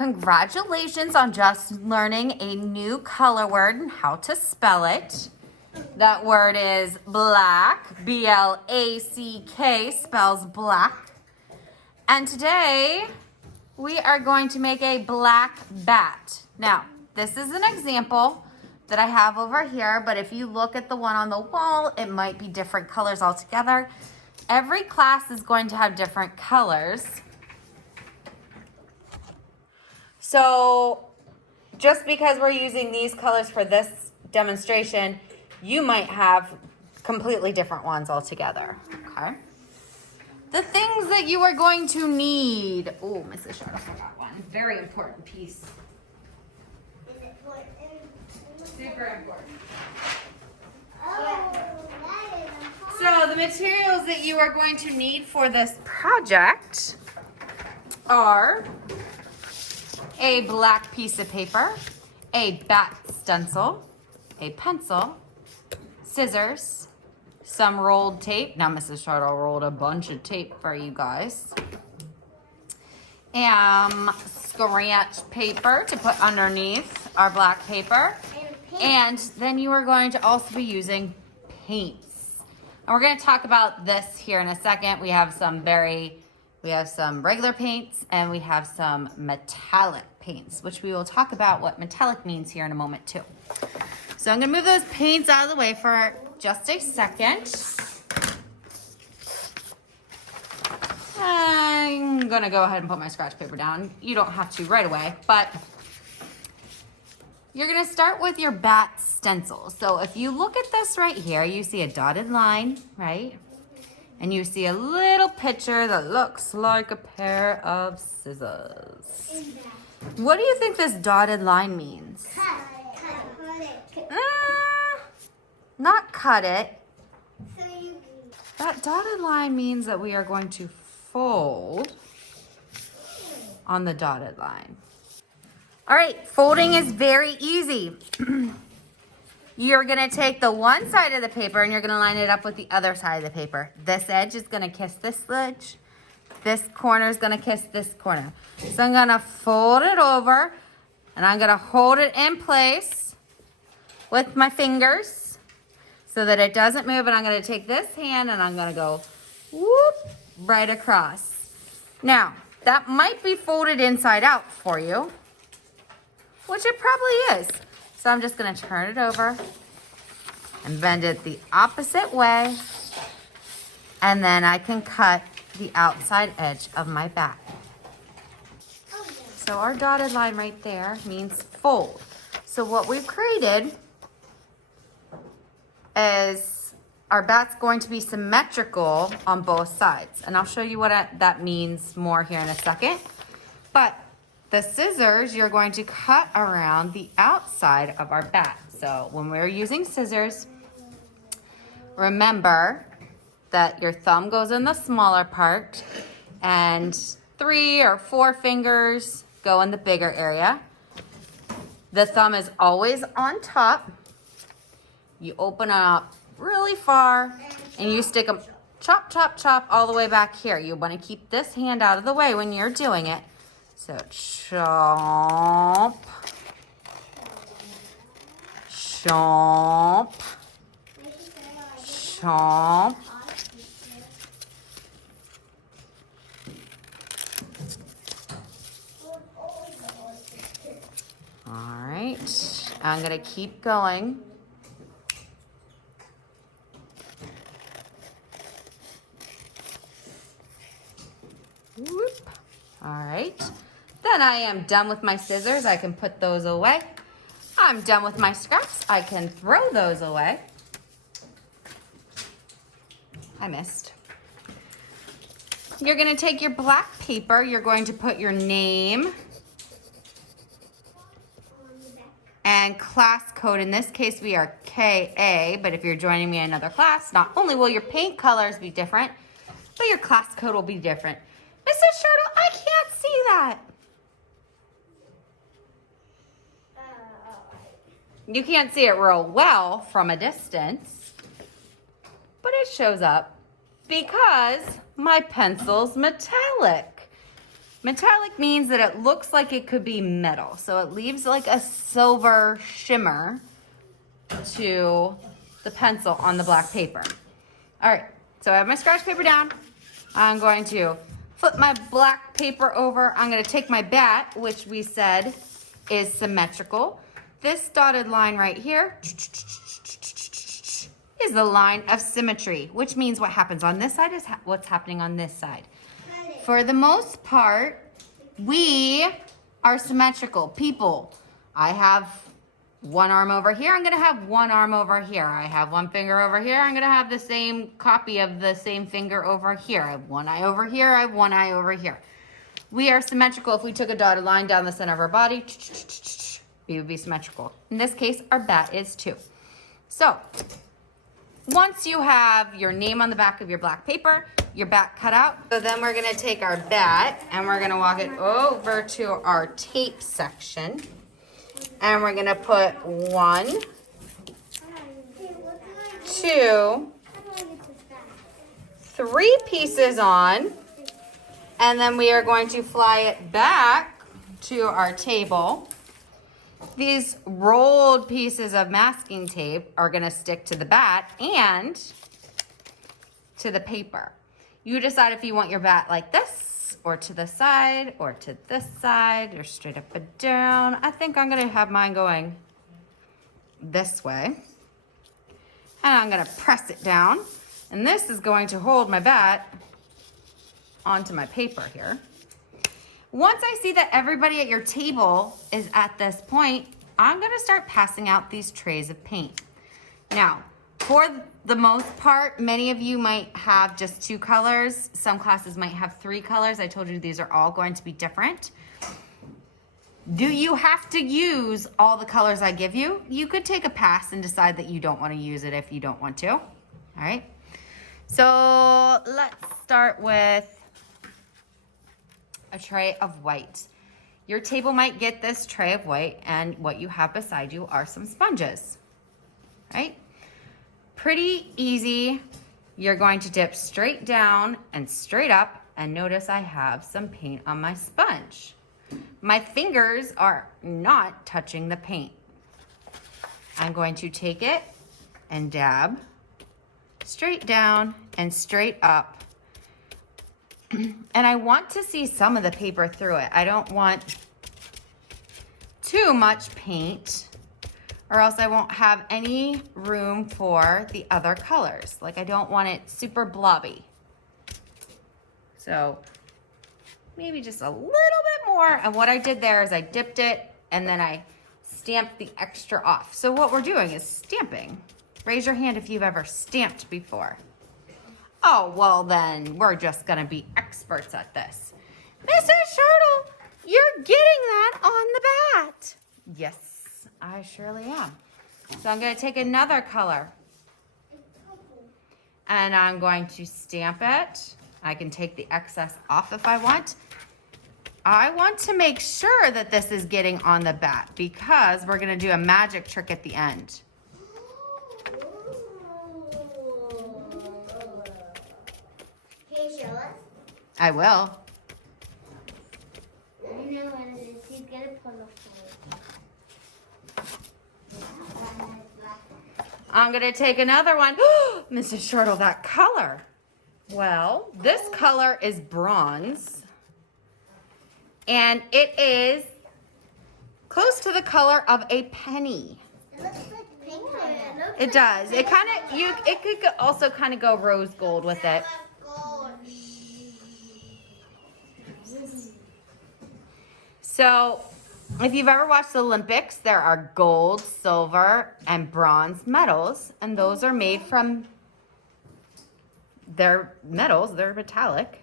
Congratulations on just learning a new color word and how to spell it. That word is black, B-L-A-C-K, spells black. And today we are going to make a black bat. Now, this is an example that I have over here, but if you look at the one on the wall, it might be different colors altogether. Every class is going to have different colors. So just because we're using these colors for this demonstration, you might have completely different ones altogether, okay? The things that you are going to need. Oh, Mrs. Sharda forgot one. Very important piece. Super important. So the materials that you are going to need for this project are a black piece of paper, a bat stencil, a pencil, scissors, some rolled tape. Now Mrs. Sharda rolled a bunch of tape for you guys. Scratch paper to put underneath our black paper. And then you are going to also be using paints. And we're going to talk about this here in a second. We have some regular paints and we have some metallic paints, which we will talk about what metallic means here in a moment too. So I'm going to move those paints out of the way for just a second. I'm going to go ahead and put my scratch paper down. You don't have to right away, but you're going to start with your bat stencil. So if you look at this right here, you see a dotted line, right? And you see a little picture that looks like a pair of scissors. What do you think this dotted line means? Not cut it. That dotted line means that we are going to fold on the dotted line. All right, folding is very easy. You're gonna take the one side of the paper and you're gonna line it up with the other side of the paper. This edge is gonna kiss this edge. This corner is gonna kiss this corner. So I'm gonna fold it over and I'm gonna hold it in place with my fingers so that it doesn't move. And I'm gonna take this hand and I'm gonna go whoop right across. Now, that might be folded inside out for you, which it probably is. So I'm just gonna turn it over and bend it the opposite way. And then I can cut the outside edge of my bat. So our dotted line right there means fold. So what we've created is our bat's going to be symmetrical on both sides. And I'll show you what that means more here in a second. But the scissors, you're going to cut around the outside of our bat. So when we're using scissors, remember that your thumb goes in the smaller part and 3 or 4 fingers go in the bigger area. The thumb is always on top. You open up really far and you stick them chop, chop, chop all the way back here. You want to keep this hand out of the way when you're doing it. So chomp, chomp, chomp. All right, I'm gonna keep going. Whoop. All right. Then I am done with my scissors. I can put those away. I'm done with my scraps. I can throw those away. I missed. You're going to take your black paper. You're going to put your name and class code. In this case, we are KA, but if you're joining me in another class, not only will your paint colors be different, but your class code will be different. Mrs. Sharda, I can't see that. You can't see it real well from a distance, but it shows up because my pencil's metallic. Metallic means that it looks like it could be metal. So it leaves like a silver shimmer to the pencil on the black paper. All right, so I have my scratch paper down. I'm going to flip my black paper over. I'm gonna take my bat, which we said is symmetrical. This dotted line right here is the line of symmetry, which means what happens on this side is what's happening on this side. For the most part, we are symmetrical people. I have one arm over here. I'm gonna have one arm over here. I have one finger over here. I'm gonna have the same copy of the same finger over here. I have one eye over here. I have one eye over here. We are symmetrical. If we took a dotted line down the center of our body, we would be symmetrical. In this case, our bat is too. So, once you have your name on the back of your black paper, your bat cut out, so then we're gonna take our bat and we're gonna walk it over to our tape section. And we're gonna put 1, 2, 3 pieces on, and then we are going to fly it back to our table. These rolled pieces of masking tape are gonna stick to the bat and to the paper. You decide if you want your bat like this, or to the side, or to this side, or straight up and down. I think I'm gonna have mine going this way. And I'm gonna press it down. And this is going to hold my bat onto my paper here. Once I see that everybody at your table is at this point, I'm gonna start passing out these trays of paint. Now, for the most part, many of you might have just 2 colors. Some classes might have 3 colors. I told you these are all going to be different. Do you have to use all the colors I give you? You could take a pass and decide that you don't want to use it if you don't want to. All right. So let's start with a tray of white. Your table might get this tray of white, and what you have beside you are some sponges, right? Pretty easy. You're going to dip straight down and straight up, and notice I have some paint on my sponge. My fingers are not touching the paint. I'm going to take it and dab straight down and straight up. And I want to see some of the paper through it. I don't want too much paint, or else I won't have any room for the other colors. Like, I don't want it super blobby. So maybe just a little bit more. And what I did there is I dipped it and then I stamped the extra off. So what we're doing is stamping. Raise your hand if you've ever stamped before. Oh, well then we're just gonna be experts at this. Mrs. Shirtle, you're getting that on the bat. Yes, I surely am. So I'm going to take another color and I'm going to stamp it. I can take the excess off if I want. I want to make sure that this is getting on the bat because we're going to do a magic trick at the end. Can you show us? I will. I know what it is. He's going to pull the floor. I'm gonna take another one. Mrs. Shirtle, that color. Well, this color is bronze. And it is close to the color of a penny. It looks like pink on it. It does. It kind of, it could also kind of go rose gold with it. So, if you've ever watched the Olympics, there are gold, silver, and bronze medals, and those are made from their metals, they're metallic.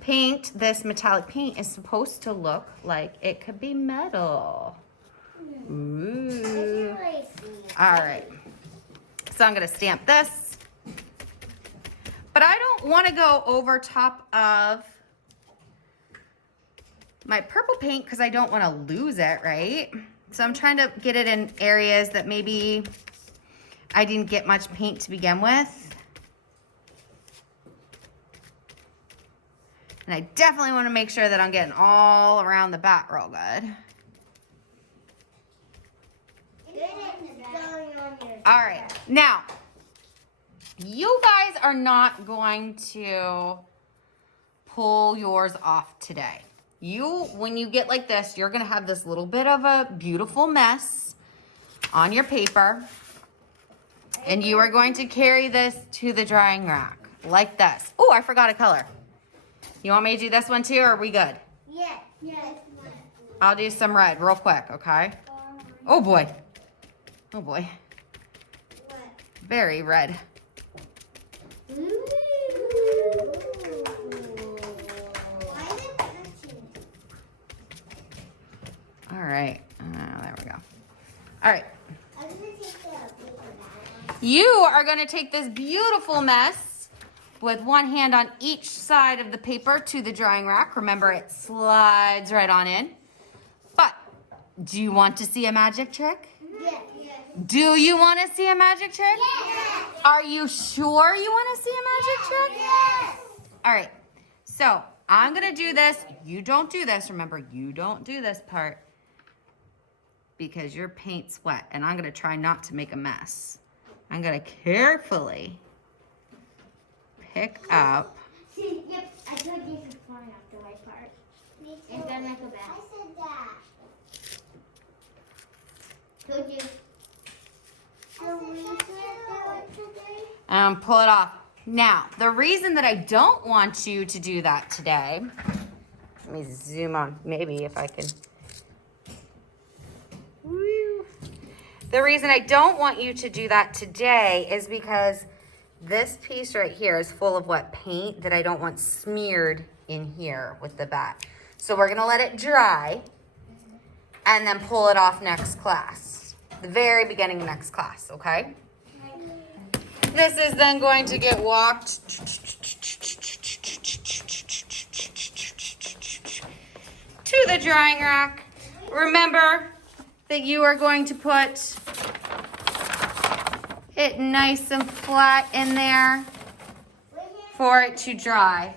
Paint, this metallic paint is supposed to look like it could be metal. Ooh. All right. So I'm gonna stamp this, but I don't wanna go over top of my purple paint because I don't want to lose it, right? So I'm trying to get it in areas that maybe I didn't get much paint to begin with. And I definitely want to make sure that I'm getting all around the bat real good. All right, now, you guys are not going to pull yours off today. When you get like this, you're gonna have this little bit of a beautiful mess on your paper. And you are going to carry this to the drying rack, like this. Oh, I forgot a color. You want me to do this one too, or are we good? Yeah. I'll do some red real quick, okay? Oh boy. Oh boy. What? Very red. Why is it touching? All right. There we go. All right. I'm gonna take the paper bag. You are going to take this beautiful mess with one hand on each side of the paper to the drying rack. Remember, it slides right on in. But do you want to see a magic trick? Yes. Do you want to see a magic trick? Yes. Are you sure you want to see a magic trick? Yes. All right. So I'm going to do this. You don't do this. Remember, you don't do this part because your paint's wet. And I'm going to try not to make a mess. I'm going to carefully pick up. See, yep, I told you to find out the right part. Me too. And then I go back. I said that. Told you. Pull it off. Now, the reason that I don't want you to do that today, let me zoom on, maybe if I can. Woo. The reason I don't want you to do that today is because this piece right here is full of wet paint that I don't want smeared in here with the bat. So we're gonna let it dry and then pull it off next class. The very beginning of next class, okay? This is then going to get walked to the drying rack. Remember that you are going to put it nice and flat in there for it to dry.